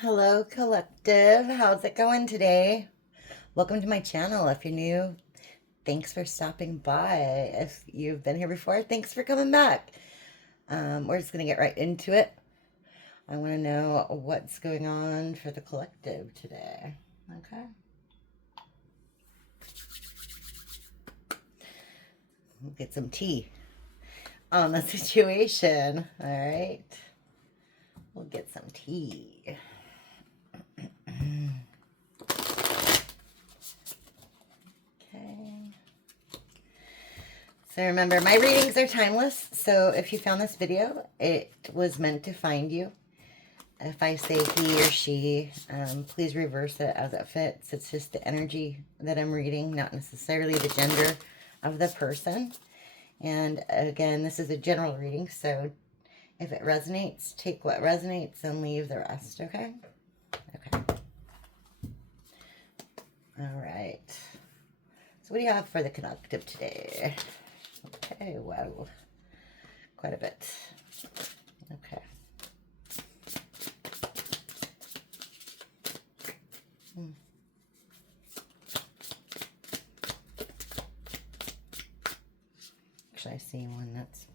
Hello, collective. How's it going today? Welcome to my channel. If you're new, thanks for stopping by. If you've been here before, thanks for coming back. We're just going to get right into it. I want to know what's going on for the collective today. Okay. We'll get some tea on the situation. All right. We'll get some tea. Okay. So remember, my readings are timeless. So if you found this video, it was meant to find you. If I say he or she, please reverse it as it fits. It's just the energy that I'm reading, not necessarily the gender of the person. And again, this is a general reading, so if it resonates, take what resonates and leave the rest, okay? Okay. All right. So what do you have for the collective today? Okay, wow. Quite a bit. Okay. Actually, I see one that's...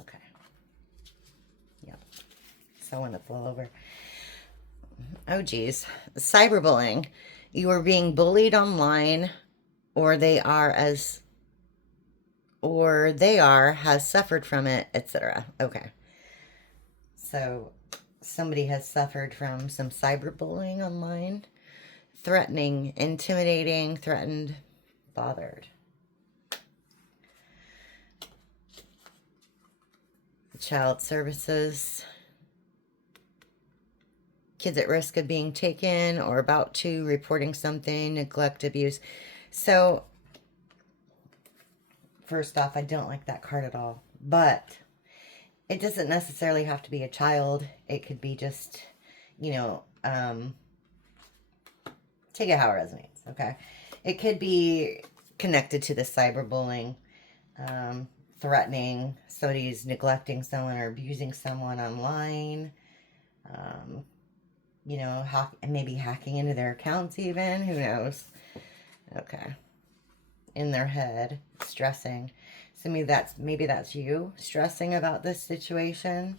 Okay. Yep. So one that fell over. Oh, geez. Cyberbullying. You are being bullied online, or they are, has suffered from it, etc. Okay. So somebody has suffered from some cyberbullying online. Threatening, intimidating, threatened, bothered. Child services. Kids at risk of being taken or about to, reporting something, neglect, abuse. So, first off, I don't like that card at all. But it doesn't necessarily have to be a child. It could be just, you know, take it how it resonates, okay? It could be connected to the cyberbullying, threatening, somebody's neglecting someone or abusing someone online, you know, maybe hacking into their accounts even, who knows? Okay. In their head, stressing. So maybe that's you stressing about this situation.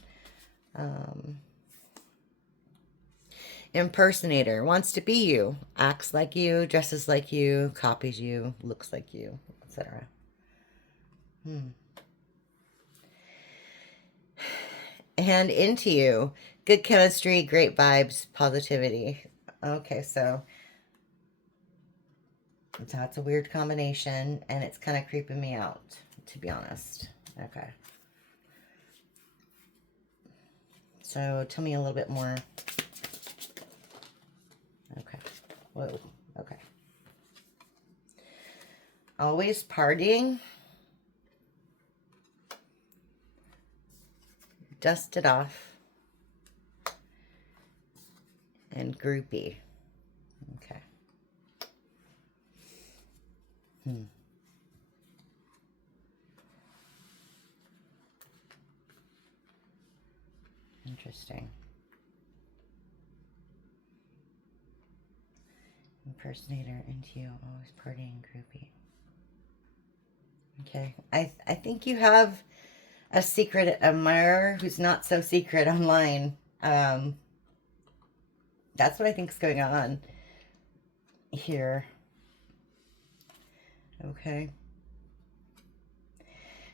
Impersonator wants to be you, acts like you, dresses like you, copies you, looks like you, etc. And into you, good chemistry, great vibes, positivity. Okay, so that's a weird combination, and it's kind of creeping me out, to be honest. Okay. So tell me a little bit more. Okay. Whoa. Okay. Always partying. Dust it off. And groupie. Okay. Interesting. Impersonator, into you, always partying, groupie. Okay. I think you have a secret admirer who's not so secret online. That's what I think is going on here. Okay.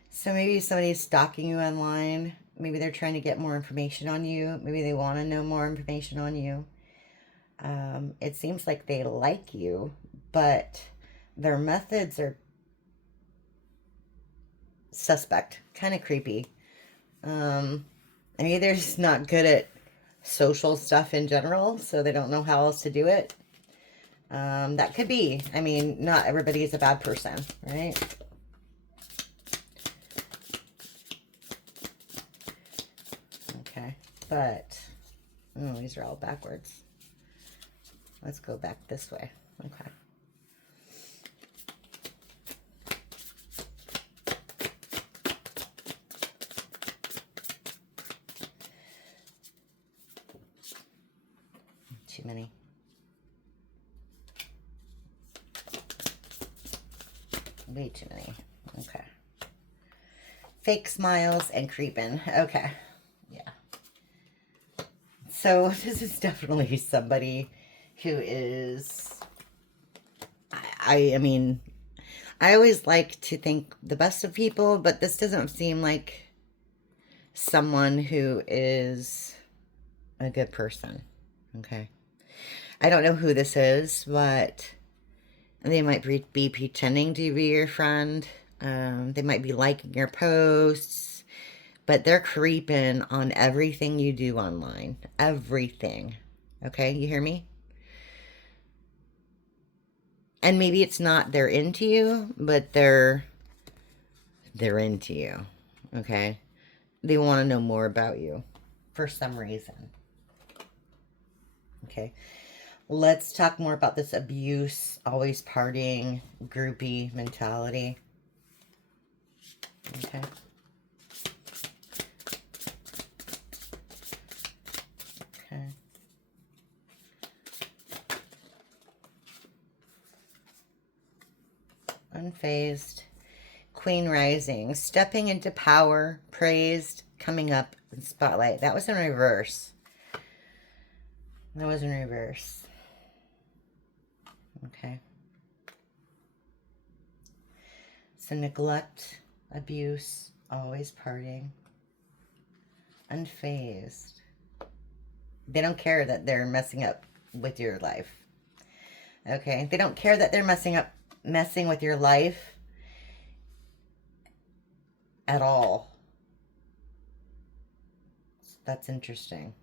So maybe somebody's stalking you online. Maybe they're trying to get more information on you. Maybe they want to know more information on you. It seems like they like you, but their methods are suspect, kind of creepy. Maybe they're just not good at social stuff in general, so they don't know how else to do it. That could be. I mean, not everybody is a bad person, right? Okay, but, oh, these are all backwards. Let's go back this way. Okay. Too many. Way too many. Okay. Fake smiles and creeping. Okay. Yeah. So this is definitely somebody who is, I mean, I always like to think the best of people, but this doesn't seem like someone who is a good person. Okay. I don't know who this is, but they might be pretending to be your friend. They might be liking your posts, but they're creeping on everything you do online. Everything. Okay, you hear me? And maybe it's not they're into you, but they're into you. Okay? They want to know more about you for some reason. Okay? Let's talk more about this abuse, always partying, groupie mentality. Okay. Okay. Unfazed. Queen rising. Stepping into power. Praised. Coming up in spotlight. That was in reverse. That was in reverse. Okay. So neglect, abuse, always partying. Unfazed. They don't care that they're messing up with your life. Okay? They don't care that they're messing with your life at all. That's interesting.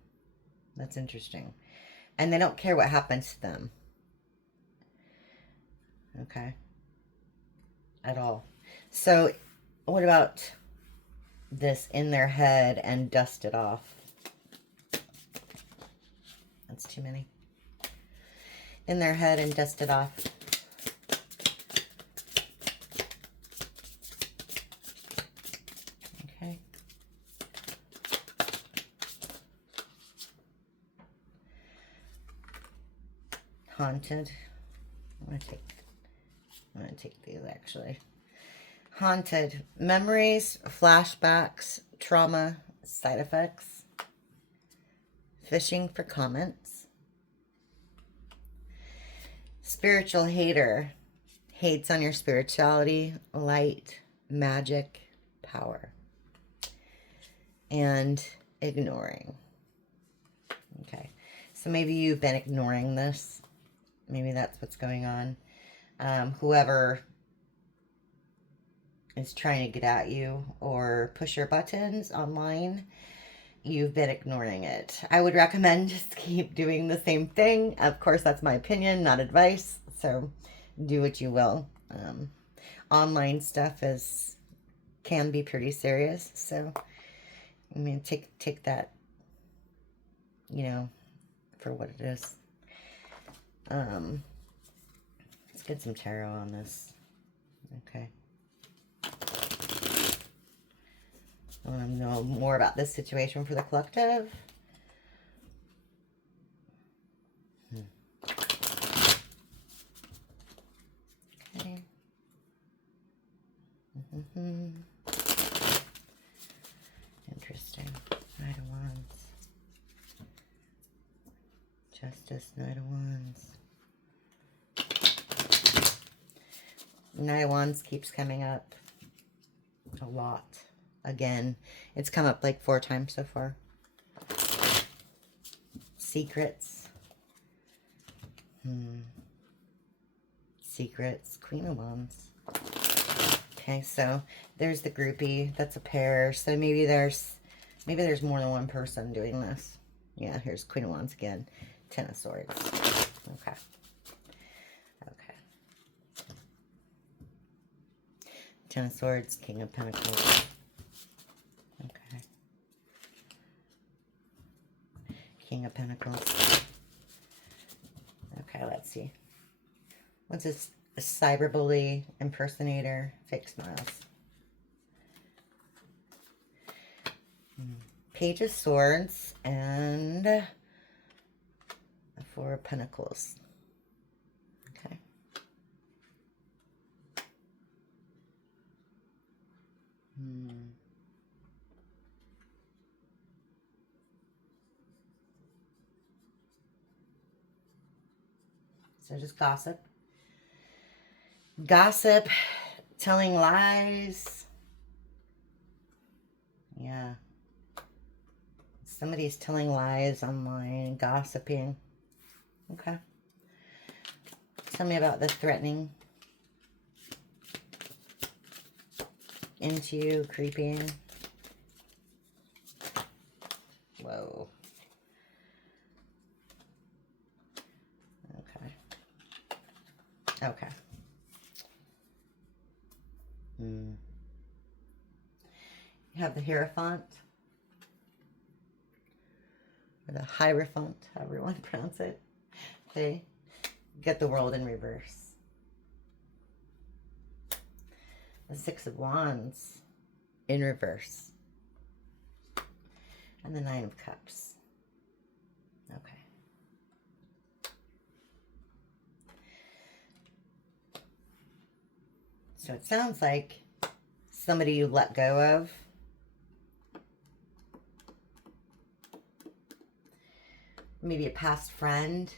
That's interesting. And they don't care what happens to them. Okay? At all. So, what about this in their head and dust it off? That's too many. In their head and dust it off. Okay. Haunted. I'm gonna take these actually. Haunted. Memories, flashbacks, trauma, side effects. Fishing for comments. Spiritual hater. Hates on your spirituality, light, magic, power. And ignoring. Okay. So maybe you've been ignoring this. Maybe that's what's going on. Whoever is trying to get at you or push your buttons online, you've been ignoring it. I would recommend just keep doing the same thing. Of course, that's my opinion, not advice. So do what you will. Online stuff can be pretty serious. So, I mean, take that, for what it is. Let's get some tarot on this. Okay. I want to know more about this situation for the collective. Okay. Interesting. Knight of Wands. Justice, Knight of Wands. Knight of Wands keeps coming up a lot. Again, it's come up like 4 times so far. Secrets. Secrets. Queen of Wands. Okay, so there's the groupie. That's a pair. So maybe there's more than one person doing this. Yeah, here's Queen of Wands again. 10 of Swords. Okay. Okay. 10 of Swords, King of Pentacles. Okay. King of Pentacles. Okay, let's see. What's this? A cyberbully, impersonator, fake smiles. Page of Swords and a Four of Pentacles. Okay. So just gossip. Gossip, telling lies. Yeah. Somebody's telling lies online, gossiping. Okay. Tell me about the threatening into you, creeping. Whoa. Okay. Okay. You have the Hierophant. Or the Hierophant, however you want to pronounce it. Okay. Get the World in reverse. The Six of Wands in reverse. And the Nine of Cups. Okay. So it sounds like somebody you let go of. Maybe a past friend.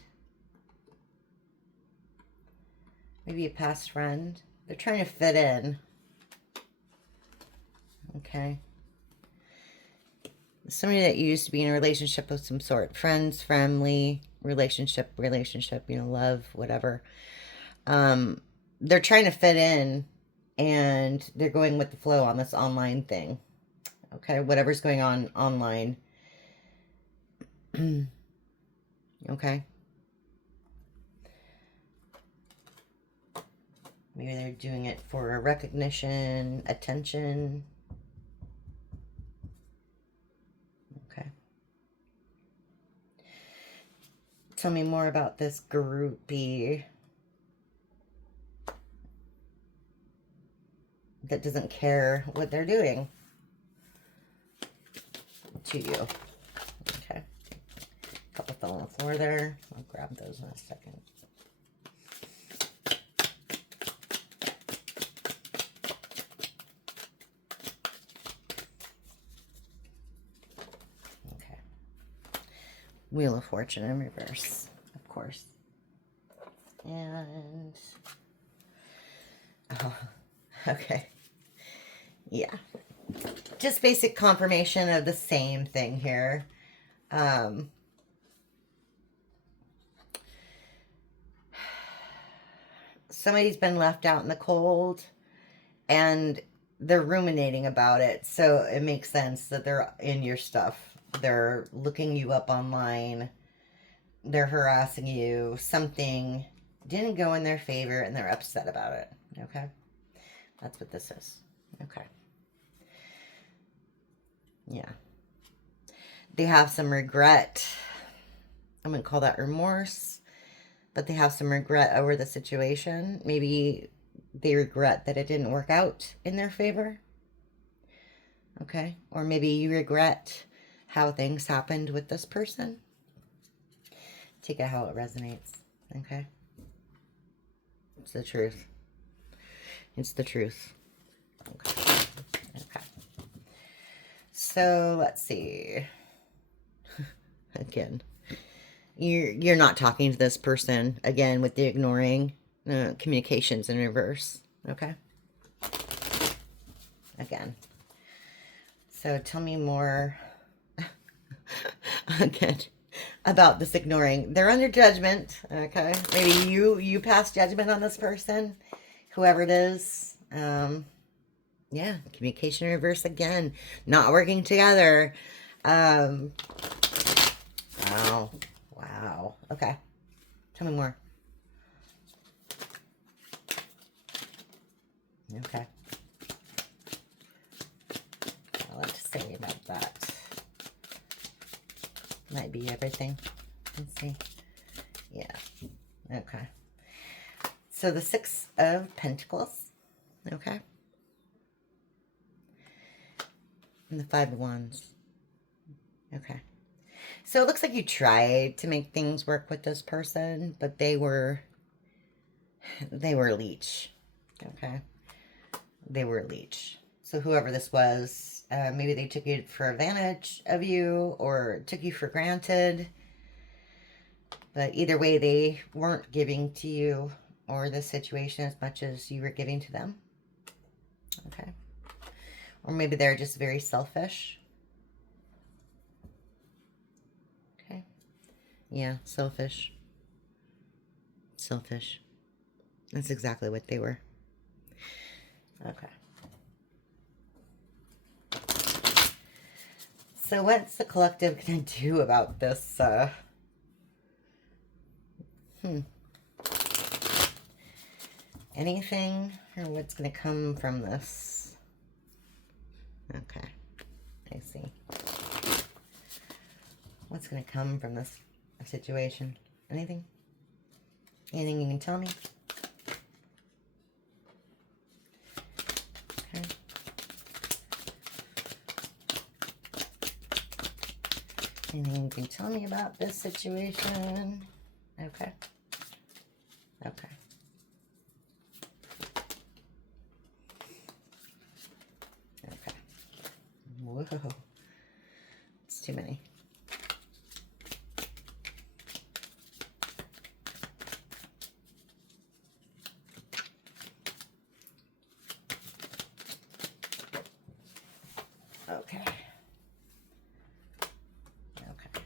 Maybe a past friend. They're trying to fit in. Okay. Somebody that you used to be in a relationship of some sort. Friends, family, relationship, you know, love, whatever. They're trying to fit in and they're going with the flow on this online thing. Okay, whatever's going on online. Okay. Maybe they're doing it for recognition, attention. Okay. Tell me more about this groupie that doesn't care what they're doing to you. Okay. A couple fell on the floor there. I'll grab those in a second. Okay. Wheel of Fortune in reverse, of course. And... oh, okay. Yeah. Just basic confirmation of the same thing here. Somebody's been left out in the cold and they're ruminating about it. So it makes sense that they're in your stuff. They're looking you up online. They're harassing you. Something didn't go in their favor and they're upset about it. Okay? That's what this is. Okay. Yeah. They have some regret. I'm going to call that remorse. But they have some regret over the situation. Maybe they regret that it didn't work out in their favor. Okay? Or maybe you regret how things happened with this person. Take it how it resonates. Okay? It's the truth. It's the truth. Okay. Okay. So, let's see. Again. You're not talking to this person. Again, with the ignoring. Communications in reverse. Okay? Again. So, tell me more. Again. About this ignoring. They're under judgment. Okay? Maybe you pass judgment on this person. Whoever it is. Yeah, communication in reverse again. Not working together. Wow. Wow. Okay. Tell me more. Okay. A lot to say about that. Might be everything. Let's see. Yeah. Okay. So the Six of Pentacles. Okay. And the Five of Wands. Okay. So it looks like you tried to make things work with this person, but they were a leech. Okay. They were a leech. So whoever this was, maybe they took it for advantage of you or took you for granted. But either way, they weren't giving to you or the situation as much as you were giving to them. Okay. Or maybe they're just very selfish. Okay. Yeah, selfish. Selfish. That's exactly what they were. Okay. So what's the collective going to do about this? Anything? Or what's going to come from this? Okay. I see. What's going to come from this situation? Anything? Anything you can tell me? Okay. Anything you can tell me about this situation? Okay. Okay. Okay. Whoa. It's too many. Okay. Okay.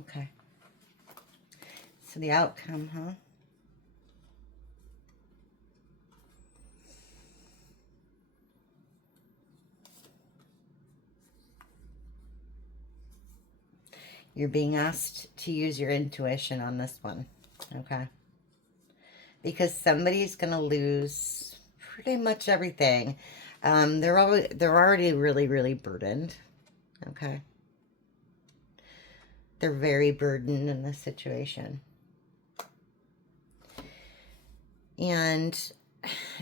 Okay. So the outcome, huh? You're being asked to use your intuition on this one, okay? Because somebody's going to lose pretty much everything. They're already really, really burdened, okay? They're very burdened in this situation. And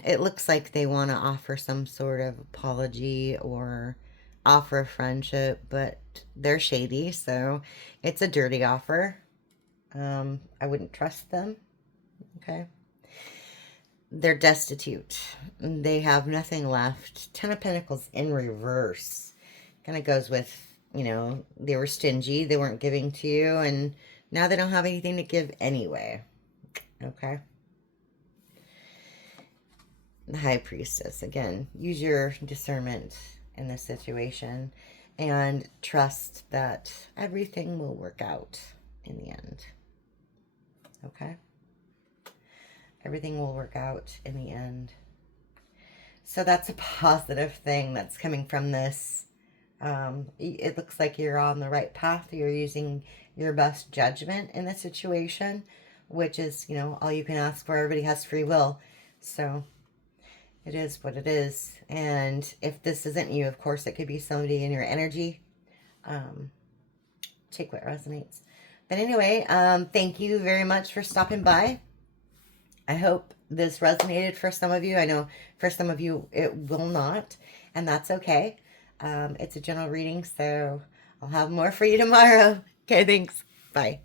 it looks like they want to offer some sort of apology or offer a friendship, but they're shady, so it's a dirty offer. I wouldn't trust them, okay? They're destitute. They have nothing left. Ten of Pentacles in reverse. Kind of goes with, you know, they were stingy, they weren't giving to you, and now they don't have anything to give anyway, okay? The High Priestess, again, use your discernment in this situation and trust that everything will work out in the end. Okay? Everything will work out in the end. So that's a positive thing that's coming from this. It looks like you're on the right path. You're using your best judgment in the situation, which is, you know, all you can ask for. Everybody has free will. So it is what it is. And if this isn't you, of course, it could be somebody in your energy. Take what resonates. But anyway, thank you very much for stopping by. I hope this resonated for some of you. I know for some of you it will not, and that's okay. It's a general reading, so I'll have more for you tomorrow. Okay, thanks. Bye.